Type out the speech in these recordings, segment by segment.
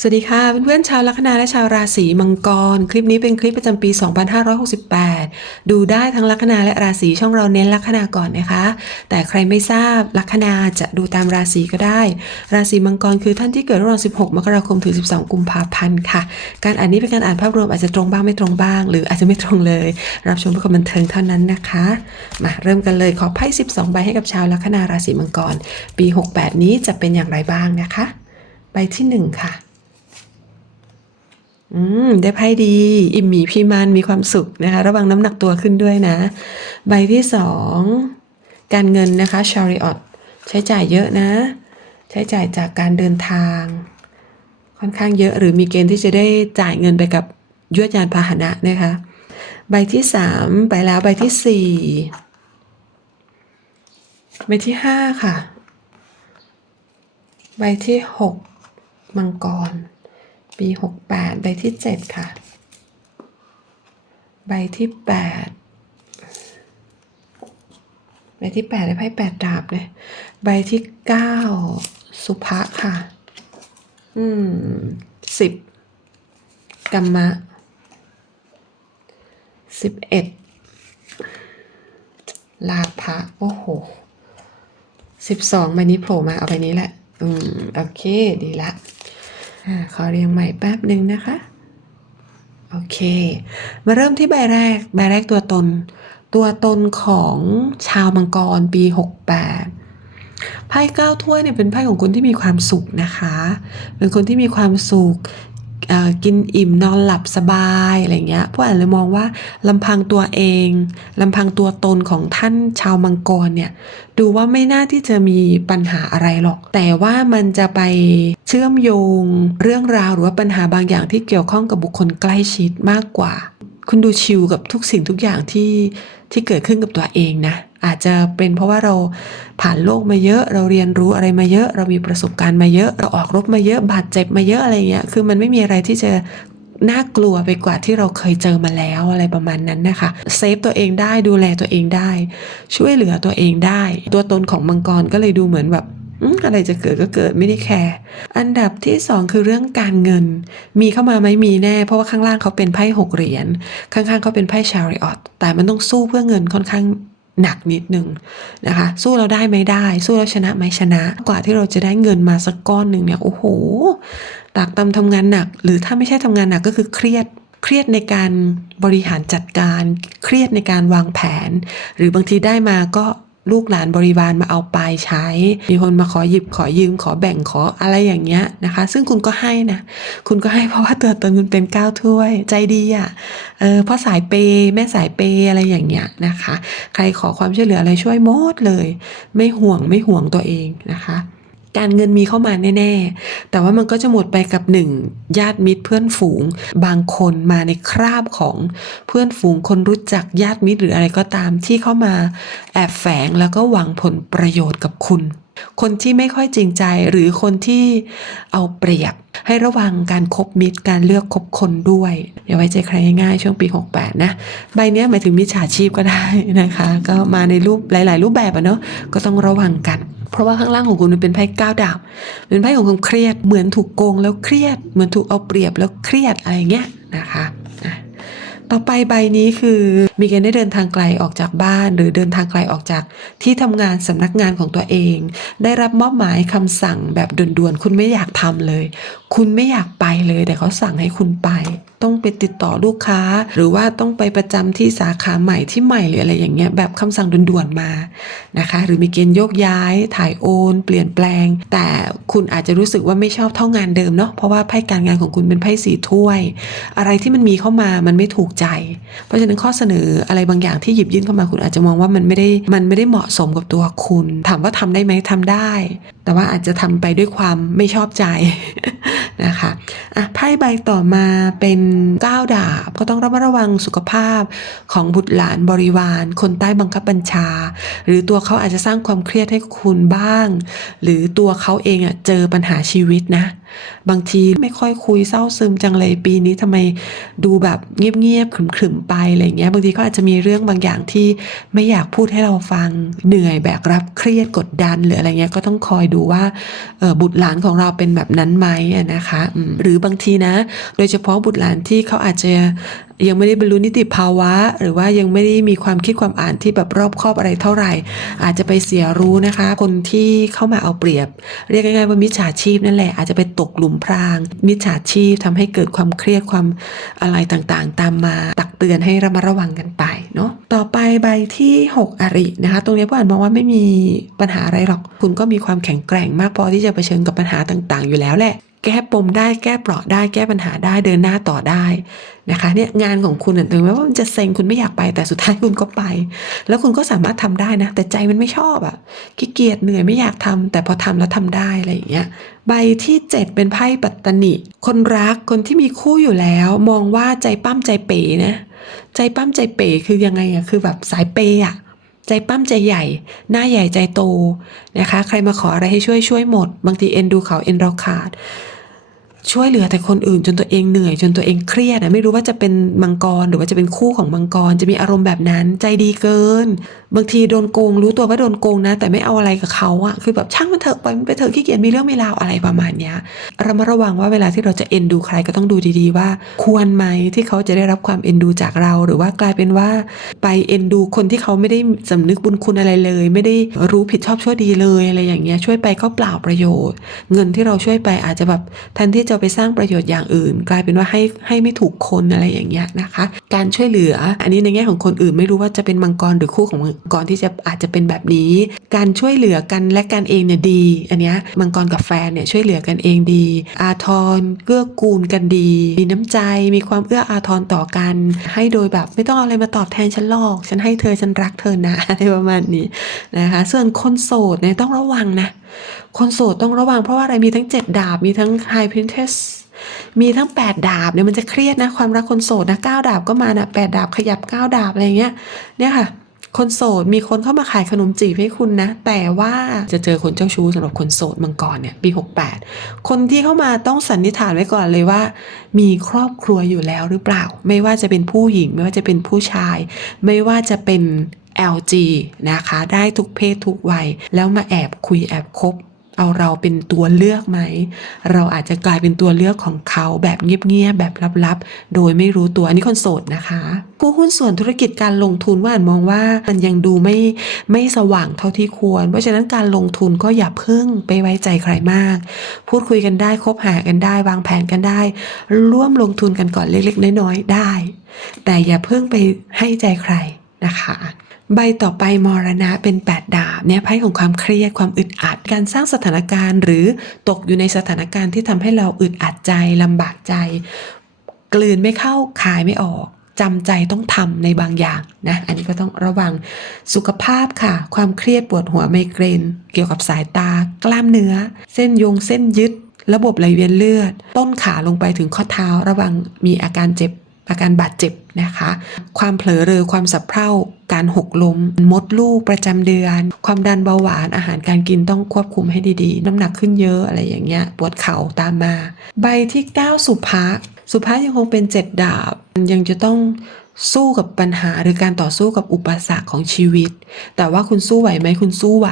สวัสดีค่ะเพื่อนๆชาวลัคนาและชาวราศีมังกร คลิปนี้เป็นคลิปประจำปี 2568 ดูได้ทั้งลัคนาและราศีช่องเราเน้นลัคนาก่อนนะคะ แต่ใครไม่ทราบลัคนาจะดูตามราศีก็ได้ ราศีมังกรคือท่านที่เกิดระหว่าง 16 มกราคมถึง 12 กุมภาพันธ์ค่ะ การอ่านนี้เป็นการอ่านภาพรวมอาจจะตรงบ้างไม่ตรงบ้าง หรืออาจจะไม่ตรงเลย รับชมเพื่อความบันเทิงเท่านั้นนะคะมาเริ่มกันเลยขอไพ่ 12 ใบให้กับชาวลัคนาราศีมังกร ปี 68 นี้จะเป็นอย่างไรบ้างนะคะ ใบที่หนึ่งค่ะ อืมได้ไพ่ดี อิ่มหมีพีมันมีความสุขนะคะ ระวังน้ำหนักตัวขึ้นด้วยนะ ใบที่สองการเงินนะคะชาริออตใช้จ่ายเยอะนะ ใช้จ่ายจากการเดินทาง ค่อนข้างเยอะหรือมีเกณฑ์ที่จะได้จ่ายเงินไปกับยวดยานพาหนะนะคะ ใบที่สามไปแล้วใบที่สี่ใบที่ห้าค่ะ ใบที่หกมังกร ปีหกแปดใบที่เจ็ดค่ะ ใบที่แปดใบที่แปดได้ไพ่แปดดาบเลย ใบที่เก้าสุภะค่ะ อืมสิบกัมมะสิบเอ็ดลาภะโอ้โหสิบสองใบนี้โผล่มาเอาใบนี้แหละ อืม โอเค ดีละ อ่าขอเรียงใหม่แป๊บหนึ่งนะคะ โอเค มาเริ่มที่ใบแรก ใบแรกตัวตน ตัวตนของชาวมังกรปี 68ไพ่เก้าถ้วยเนี่ยเป็นไพ่ของคนที่มีความสุขนะคะ เป็นคนที่มีความสุข กินอิ่มนอนหลับสบายอะไรเงี้ยพวกอ่านเลยมองว่าลำพังตัวเองลำพังตัวตนของท่านชาวมังกรเนี่ยดูว่าไม่น่าที่จะมีปัญหาอะไรหรอก แต่ว่ามันจะไปเชื่อมโยงเรื่องราวหรือว่าปัญหาบางอย่างที่เกี่ยวข้องกับบุคคลใกล้ชิดมากกว่า คุณดูชิลกับทุกสิ่งทุกอย่างที่ที่เกิดขึ้นกับตัวเองนะ อาจจะเป็นเพราะว่าเราผ่านโลกมาเยอะ เราเรียนรู้อะไรมาเยอะ เรามีประสบการณ์มาเยอะ เราออกรบมาเยอะบาดเจ็บมาเยอะอะไรเงี้ยคือมันไม่มีอะไรที่จะน่ากลัวไปกว่าที่เราเคยเจอมาแล้วอะไรประมาณนั้นนะคะเซฟตัวเองได้ดูแลตัวเองได้ ช่วยเหลือตัวเองได้ ตัวตนของมังกรก็เลยดูเหมือนแบบอืมอะไรจะเกิดก็เกิดไม่ได้แคร์อันดับที่สองคือเรื่องการเงิน มีเข้ามาไหมมีแน่ เพราะว่าข้างล่างเขาเป็นไพ่หกเหรียญข้างๆเขาเป็นไพ่ชาริออตแต่มันต้องสู้เพื่อเงินค่อนข้าง หนักนิดนึงนะคะ สู้เราได้ไหมได้ สู้เราชนะไหมชนะ กว่าที่เราจะได้เงินมาสักก้อนหนึ่งเนี่ยโอ้โหตากตำทำงานหนัก หรือถ้าไม่ใช่ทำงานหนักก็คือเครียดเครียดในการบริหารจัดการ เครียดในการวางแผน หรือบางทีได้มาก็ ลูกหลานบริวารมาเอาไปใช้ มีคนมาขอหยิบขอยืมขอแบ่งขออะไรอย่างเงี้ยนะคะ ซึ่งคุณก็ให้นะ คุณก็ให้เพราะว่าตัวตนคุณเป็นก้าวถ้วย ใจดีอะ่ะ เออพ่อสายเปย์แม่สายเปย์อะไรอย่างเงี้ยนะคะ ใครขอความช่วยเหลืออะไรช่วยหมดเลย ไม่ห่วงไม่ห่วงตัวเองนะคะ การเงินมีเข้ามาแน่ ๆ แต่ว่ามันก็จะหมดไปกับหนึ่งญาติมิตรเพื่อนฝูง บางคนมาในคราบของเพื่อนฝูงคนรู้จักญาติมิตรหรืออะไรก็ตามที่เข้ามาแอบแฝงแล้วก็หวังผลประโยชน์กับคุณ คนที่ไม่ค่อยจริงใจหรือคนที่เอาเปรียบให้ระวังการคบมิตรการเลือกคบคนด้วย อย่าไว้ใจใครง่ายๆช่วงปี 68 นะ ใบเนี้ยหมายถึงมิจฉาชีพก็ได้นะคะ ก็มาในรูปหลาย ๆ รูปแบบอะเนาะก็ต้องระวังกัน เพราะว่าข้างล่างของคุณมันเป็นไพ่ก้าวดาบเป็นไพ่ของความเครียด เหมือนถูกโกงแล้วเครียด เหมือนถูกเอาเปรียบแล้วเครียดอะไรเงี้ยนะคะต่อไปใบนี้คือมีเกณฑ์ได้เดินทางไกลออกจากบ้าน หรือเดินทางไกลออกจากที่ทำงานสำนักงานของตัวเอง ได้รับมอบหมายคำสั่งแบบด่วนๆคุณไม่อยากทำเลย คุณไม่อยากไปเลยแต่เขาสั่งให้คุณไป ต้องไปติดต่อลูกค้า หรือว่าต้องไปประจำที่สาขาใหม่ที่ใหม่หรืออะไรอย่างเงี้ยแบบคำสั่งด่วนๆมานะคะ หรือมีเกณฑ์โยกย้าย ถ่ายโอน เปลี่ยนแปลง แต่คุณอาจจะรู้สึกว่าไม่ชอบเท่างานเดิมเนาะเพราะว่าไพ่การงานของคุณเป็นไพ่สีถ้วย อะไรที่มันมีเข้ามามันไม่ถูกใจ เพราะฉะนั้นข้อเสนออะไรบางอย่างที่หยิบยื่นเข้ามาคุณอาจจะมองว่ามันไม่ได้มันไม่ได้เหมาะสมกับตัวคุณ ถามว่าทำได้ไหมทำได้ แต่ว่าอาจจะทำไปด้วยความไม่ชอบใจนะคะอะไพ่ใบต่อมาเป็นก้าวดาบ ก็ต้องระมัดระวังสุขภาพของบุตรหลานบริวาร คนใต้บังคับบัญชา หรือตัวเขาอาจจะสร้างความเครียดให้คุณบ้าง หรือตัวเขาเองอะเจอปัญหาชีวิตนะบางทีไม่ค่อยคุยเศร้าซึมจังเลยปีนี้ทำไมดูแบบเงียบๆขรึมๆไปอะไรเงี้ยบางทีก็อาจจะมีเรื่องบางอย่างที่ไม่อยากพูดให้เราฟังเหนื่อยแบกรับเครียดกดดันหรืออะไรเงี้ยก็ต้องคอยดูว่าออบุตรหลานของเราเป็นแบบนั้นไหมนะคะหรือบางทีนะ โดยเฉพาะบุตรหลานที่เขาอาจจะ ยังไม่ได้บรรลุนิติภาวะ หรือว่ายังไม่ได้มีความคิดความอ่านที่แบบรอบคอบอะไรเท่าไหร่ อาจจะไปเสียรู้นะคะ คนที่เข้ามาเอาเปรียบ เรียกง่ายๆว่ามิจฉาชีพนั่นแหละอาจจะไปตกหลุมพราง มิจฉาชีพทำให้เกิดความเครียดความอะไรต่างๆ ตามมาตักเตือนให้ระมัดระวังกันไปเนาะต่อไปใบที่ 6 อรินะคะ ตรงนี้ผู้อ่านมองว่าไม่มีปัญหาอะไรหรอก คุณก็มีความแข็งแกร่งมากพอที่จะเผชิญกับปัญหาต่างๆ อยู่แล้วแหละ แก้ปมได้แก้เปราะได้แก้ปัญหาได้เดินหน้าต่อได้นะคะเนี่ยงานของคุณถึงแม้ว่ามันจะเซ็งคุณไม่อยากไปแต่สุดท้ายคุณก็ไป แล้วคุณก็สามารถทำได้นะ แต่ใจมันไม่ชอบอะ่ะขี้เกียจเหนื่อยไม่อยากทำแต่พอทำแล้วทำได้อะไรอย่างเงี้ยใบที่ 7 เป็นไพ่ปัตตนิคนรักคนที่มีคู่อยู่แล้ว มองว่าใจปั้มใจเป๋นะใจปั้มใจเป๋คือยังไงอะคือแบบสายเปย์อะใจปั้มใจใหญ่ หน้าใหญ่ใจโตนะคะ ใครมาขออะไรให้ช่วยช่วยหมด บางทีเอ็นดูเขาเอ็นเราขาด ช่วยเหลือแต่คนอื่นจนตัวเองเหนื่อยจนตัวเองเครียดอะไม่รู้ว่าจะเป็นมังกรหรือว่าจะเป็นคู่ของมังกร จะมีอารมณ์แบบนั้นใจดีเกิน บางทีโดนโกง รู้ตัวว่าโดนโกงนะ แต่ไม่เอาอะไรกับเขาอะคือแบบช่างมันเถอะไปมันไปเถอะขี้เกียจมีเรื่องมีราวอะไรประมาณเนี้ยเรามาระวังว่าเวลาที่เราจะเอ็นดูใครก็ต้องดูดีๆว่า ควรไหมที่เขาจะได้รับความเอ็นดูจากเรา หรือว่ากลายเป็นว่า ไปเอ็นดูคนที่เขาไม่ได้สำนึกบุญคุณอะไรเลย ไม่ได้รู้ผิดชอบชั่วดีเลยอะไรอย่างเงี้ยช่วยไปก็เปล่าประโยชน์ เงินที่เราช่วยไปอาจจะแบบแทนที่จะไปสร้างประโยชน์อย่างอื่น กลายเป็นว่าให้ให้ไม่ถูกคนอะไรอย่างเงี้ยนะคะการช่วยเหลือ อันนี้ในแง่ของคนอื่นไม่รู้ว่าจะเป็นมังกรหรือคู่ของมังกรที่จะอาจจะเป็นแบบนี้ การช่วยเหลือกันและกันเองเนี่ยดี อันเนี้ยมังกรกับแฟนเนี่ยช่วยเหลือกันเองดี อาทรเกื้อกูลกันดี มีน้ำใจมีความเอื้ออาทรต่อกัน ให้โดยแบบไม่ต้องเอาอะไรมาตอบแทนฉันหรอก ฉันให้เธอฉันรักเธอนะอะไรประมาณนี้นะคะส่วนคนโสดเนี่ยต้องระวังนะ คนโสดต้องระวังเพราะว่าอะไรมีทั้ง 7 ดาบมีทั้ง High Princess มีทั้ง 8 ดาบเนี่ยมันจะเครียดนะความรักคนโสดนะ9ดาบก็มานะ8ดาบขยับ9ดาบอะไรเงี้ยเนี่ยค่ะ คนโสดมีคนเข้ามาขายขนมจีบให้คุณนะ แต่ว่าจะเจอคนเจ้าชู้สำหรับคนโสดมังกรเนี่ยปี68 คนที่เข้ามาต้องสันนิษฐานไว้ก่อนเลยว่า มีครอบครัวอยู่แล้วหรือเปล่า ไม่ว่าจะเป็นผู้หญิง ไม่ว่าจะเป็นผู้ชาย ไม่ว่าจะเป็น LG นะคะ ได้ทุกเพศทุกวัย แล้วมาแอบคุยแอบคบ เอาเราเป็นตัวเลือกไหม เราอาจจะกลายเป็นตัวเลือกของเขาแบบเงียบๆแบบลับๆ โดยไม่รู้ตัวอันนี้คนโสดนะคะผู้หุ้นส่วนธุรกิจการลงทุนว่าอ่านมองว่ามันยังดูไม่ไม่สว่างเท่าที่ควร เพราะฉะนั้นการลงทุนก็อย่าเพิ่งไปไว้ใจใครมาก พูดคุยกันได้คบหากันได้ วางแผนกันได้ ร่วมลงทุนกันก่อนเล็กๆ น้อยๆได้ แต่อย่าเพิ่งไปให้ใจใครนะคะ ใบต่อไปมรณะเป็น 8 ดาบเนี่ยไพ่ของความเครียดความอึดอัด การสร้างสถานการณ์ หรือตกอยู่ในสถานการณ์ที่ทำให้เราอึดอัดใจลำบากใจ กลืนไม่เข้าคายไม่ออกจำใจต้องทำในบางอย่างนะอันนี้ก็ต้องระวังสุขภาพค่ะ ความเครียดปวดหัวไมเกรน เกี่ยวกับสายตา กล้ามเนื้อ เส้นยงเส้นยึด ระบบไหลเวียนเลือด ต้นขาลงไปถึงข้อเท้าระวังมีอาการเจ็บ อาการบาดเจ็บนะคะ ความเผลอเรอความสับเพร่าการหกล้มมดลูกประจำเดือน ความดันเบาหวานอาหารการกินต้องควบคุมให้ดีๆ น้ำหนักขึ้นเยอะอะไรอย่างเงี้ยปวดเข่าตามมา ใบที่ 9 สุภะสุภายังคงเป็นเจ็ดดาบ ยังจะต้องสู้กับปัญหาหรือการต่อสู้กับอุปสรรคของชีวิต แต่ว่าคุณสู้ไหวไหมคุณสู้ไหว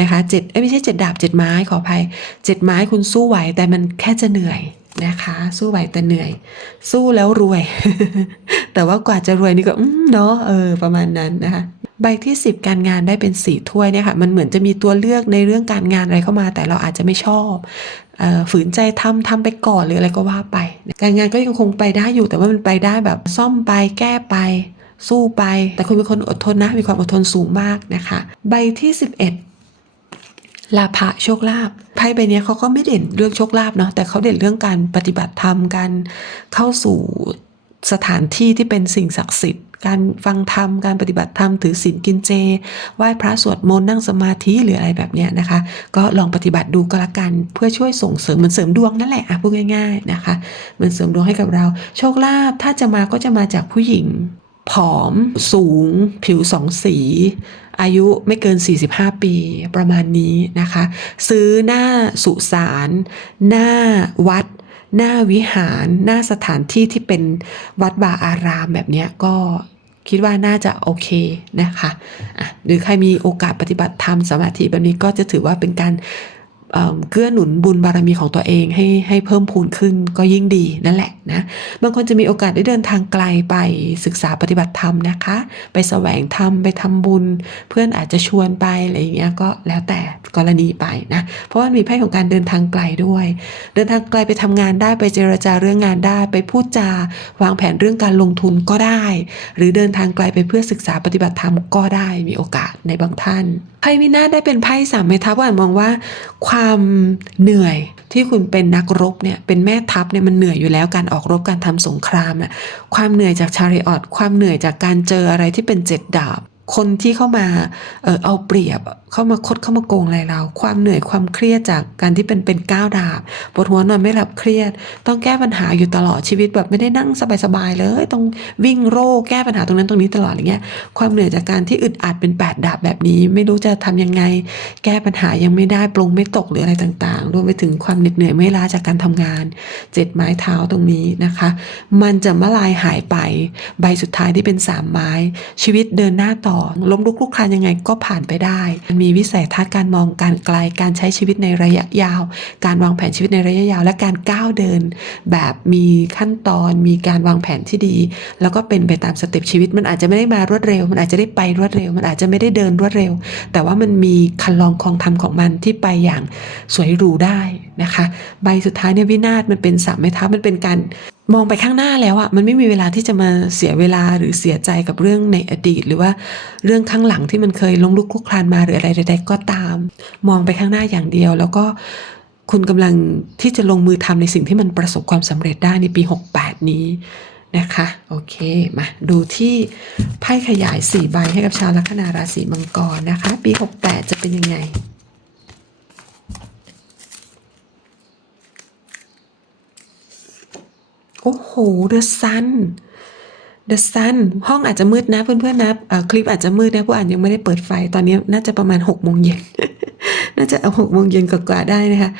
นะคะเจ็ดเอ้ไม่ใช่เจ็ดดาบเจ็ดไม้ขออภัยเจ็ดไม้คุณสู้ไหวแต่มันแค่จะเหนื่อย นะคะ สู้ไหวแต่เหนื่อย สู้แล้วรวย แต่ว่ากว่าจะรวยนี่ก็อืมเนาะเออประมาณนั้นนะคะใบที่ 10 การงานได้เป็นสี่ถ้วยเนี่ยค่ะมันเหมือนจะมีตัวเลือกในเรื่องการงานอะไรเข้ามา แต่เราอาจจะไม่ชอบฝืนใจทำทำไปก่อนหรืออะไรก็ว่าไป การงานก็ยังคงไปได้อยู่แต่ว่ามันไปได้แบบซ่อมไปแก้ไป สู้ไป แต่คุณเป็นคนอดทนนะมีความอดทนสูงมากนะคะ ใบที่ 11 ลาภะโชคลาภไพ่ใบนี้เขาก็ไม่เด่นเรื่องโชคลาภเนาะแต่เขาเด่นเรื่องการปฏิบัติธรรมการเข้าสู่สถานที่ที่เป็นสิ่งศักดิ์สิทธิ์ การฟังธรรม การปฏิบัติธรรม ถือศีลกินเจ ไหว้พระสวดมนต์นั่งสมาธิหรืออะไรแบบเนี้ยนะคะ ก็ลองปฏิบัติดูก็แล้วกัน เพื่อช่วยส่งเสริมเหมือนเสริมดวงนั่นแหละอะพูดง่าย ๆนะคะ เหมือนเสริมดวงให้กับเรา โชคลาภถ้าจะมาก็จะมาจากผู้หญิง ผอม สูง ผิวสองสี อายุไม่เกิน 45 ปีประมาณนี้นะคะ ซื้อหน้าสุสานหน้าวัด หน้าวิหาร หน้าสถานที่ที่เป็นวัดบาอารามแบบนี้ก็คิดว่าน่าจะโอเคนะคะะหรือใครมีโอกาสปฏิบัติธรรมสมาธิแบบนี้ก็จะถือว่าเป็นการ เกื้อหนุนบุญบารมีของตัวเองให้ให้เพิ่มพูนขึ้นก็ยิ่งดีนั่นแหละนะบางคนจะมีโอกาสได้เดินทางไกลไปศึกษาปฏิบัติธรรมนะคะ ไปแสวงธรรมไปทำบุญ เพื่อนอาจจะชวนไปอะไรอย่างเงี้ยก็แล้วแต่กรณีไปนะเพราะว่ามันมีไพ่ของการเดินทางไกลด้วย เดินทางไกลไปทำงานได้ไปเจรจาเรื่องงานได้ ไปพูดจาวางแผนเรื่องการลงทุนก็ได้ หรือเดินทางไกลไปเพื่อศึกษาปฏิบัติธรรมก็ได้มีโอกาสในบางท่าน พ่วินาศได้เป็นไพ่สามแม่ทัพว่ามองว่า ความเหนื่อยที่คุณเป็นนักรบเนี่ยเป็นแม่ทัพเนี่ยมันเหนื่อยอยู่แล้วการออกรบการทำสงครามน่ะความเหนื่อยจากชาริออตความเหนื่อยจากการเจออะไรที่เป็นเจ็ดดาบ คนที่เข้ามาเออเอาเปรียบ เข้ามาคดเข้ามาโกงอะไรเรา ความเหนื่อยความเครียดจากการที่เป็นเป็นก้าวดาบปวดหัวนอนไม่หลับเครียด ต้องแก้ปัญหาอยู่ตลอดชีวิตแบบไม่ได้นั่งสบายๆเลย ต้องวิ่งโร่แก้ปัญหาตรงนั้นตรงนี้ตลอดอย่างเงี้ยความเหนื่อยจากการที่อึดอัดเป็นแปดดาบแบบนี้ ไม่รู้จะทำยังไง แก้ปัญหายังไม่ได้ปรงไม่ตกหรืออะไรต่างๆ รวมไปถึงความเหน็ดเหนื่อยไม่ล้าจากการทำงานเจ็ดไม้เท้าตรงนี้นะคะ มันจะมาลายหายไป ใบสุดท้ายที่เป็นสามไม้ ชีวิตเดินหน้าต่อล้มลุกคลุกคลานยังไงก็ผ่านไปได้มีีวิสัยทัศน์การมองการไกลการใช้ชีวิตในระยะยาว การวางแผนชีวิตในระยะยาว และการก้าวเดิน แบบมีขั้นตอน มีการวางแผนที่ดี แล้วก็เป็นไปตามสเต็ปชีวิต มันอาจจะไม่ได้มารวดเร็ว มันอาจจะได้ไปรวดเร็ว มันอาจจะไม่ได้เดินรวดเร็ว แต่ว่ามันมีคันลองคลองธรรมของมันที่ไปอย่างสวยหรูได้นะคะ ใบสุดท้ายเนี่ยวินาศมันเป็นสามไม้เท้ามันเป็นการ มองไปข้างหน้าแล้วอะมันไม่มีเวลาที่จะมาเสียเวลาหรือเสียใจกับเรื่องในอดีต หรือว่าเรื่องข้างหลังที่มันเคยลงลุกคลุกคลานมาหรืออะไรใดๆก็ตาม มองไปข้างหน้าอย่างเดียว แล้วก็คุณกำลังที่จะลงมือทำในสิ่งที่มันประสบความสำเร็จได้ในปี 68 นี้นะคะ โอเค มาดูที่ไพ่ขยาย 4 ใบให้กับชาวลัคนาราศีมังกรนะคะ ปี 68 จะเป็นยังไง โอ้โห The Sun The Sun ห้องอาจจะมืดนะเพื่อนๆนะคลิปอาจจะมืดนะเพราะอ่านยังไม่ได้เปิดไฟ ตอนนี้น่าจะประมาณ6โมงเย็นน่าจะเอาหกโมงเย็นกว่าๆได้นะคะ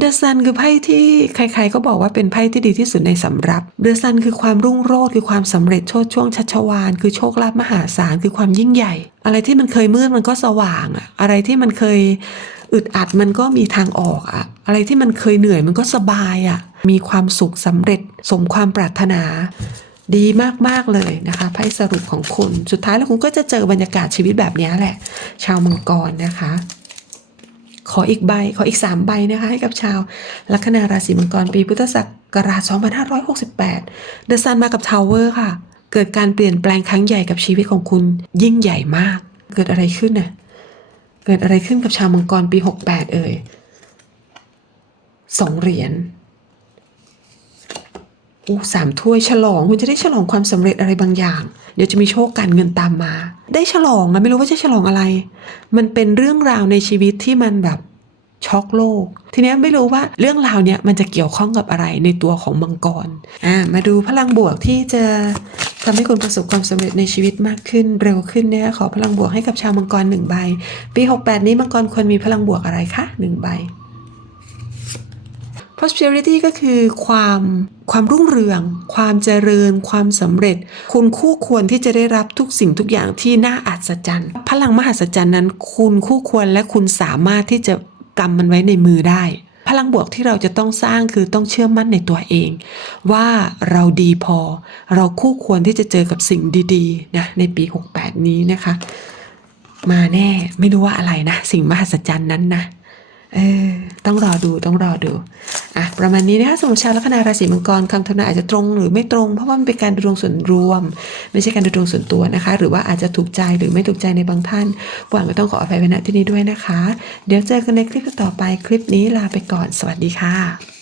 The Sun คือไพ่ที่ใครๆก็บอกว่าเป็นไพ่ที่ดีที่สุดในสำรับ The Sun คือความรุ่งโรจน์คือความสำเร็จโชดช่วงชัชวาล คือโชคลาภมหาศาลคือความยิ่งใหญ่ อะไรที่มันเคยมืดมันก็สว่างอะอะไรที่มันเคยอึดอัดมันก็มีทางออกอะอะไรที่มันเคยเหนื่อยมันก็สบายอะ มีความสุขสำเร็จสมความปรารถนาดีมาก ๆ เลยนะคะไพ่สรุปของคุณ สุดท้ายแล้วคุณก็จะเจอบรรยากาศชีวิตแบบนี้แหละ ชาวมังกรนะคะ ขออีกใบ ขออีก 3 ใบนะคะ ให้กับชาวลัคนาราศีมังกรปีพุทธศักราช 2568เดอะซันมากับทาวเวอร์ค่ะ เกิดการเปลี่ยนแปลงครั้งใหญ่กับชีวิตของคุณยิ่งใหญ่มาก เกิดอะไรขึ้นน่ะเกิดอะไรขึ้นกับชาวมังกรปี 68 เอ่ยสองเหรียญ อ้สามถ้วยฉลองคุณจะได้ฉลองความสำเร็จอะไรบางอย่าง เดี๋ยวจะมีโชคการเงินตามมา ได้ฉลองนะไม่รู้ว่าจะฉลองอะไร มันเป็นเรื่องราวในชีวิตที่มันแบบช็อกโลก ทีนี้ไม่รู้ว่าเรื่องราวเนี้ยมันจะเกี่ยวข้องกับอะไรในตัวของมังกรอ่ามาดูพลังบวกที่จะทำให้คุณประสบความสำเร็จในชีวิตมากขึ้นเร็วขึ้นเนี่ยขอพลังบวกให้กับชาวมังกรหนึ่งใบ ปี 68 นี้มังกรควรมีพลังบวกอะไรคะหนึ่งใบ prosperity ก็คือความความรุ่งเรือง ความเจริญ ความสำเร็จ คุณคู่ควรที่จะได้รับทุกสิ่งทุกอย่างที่น่าอัศจรรย์ พลังมหัศจรรย์นั้น คุณคู่ควรและคุณสามารถที่จะกำมันไว้ในมือได้ พลังบวกที่เราจะต้องสร้างคือต้องเชื่อมั่นในตัวเอง ว่าเราดีพอ เราคู่ควรที่จะเจอกับสิ่งดีๆนะในปี 68 นี้นะคะ มาแน่ไม่รู้ว่าอะไรนะ สิ่งมหัศจรรย์นั้นนะ เออต้องรอดูต้องรอดูอะประมาณนี้นะคะสำหรับชาวลัคนาราศีมังกรคำทำนายอาจจะตรงหรือไม่ตรง เพราะว่ามันเป็นการดูดวงส่วนรวม ไม่ใช่การดูดวงส่วนตัวนะคะ หรือว่าอาจจะถูกใจหรือไม่ถูกใจในบางท่านหวังก็ต้องขออภัยไว้ณที่นี้ด้วยนะคะ เดี๋ยวเจอกันในคลิปต่อไปคลิปนี้ลาไปก่อน สวัสดีค่ะ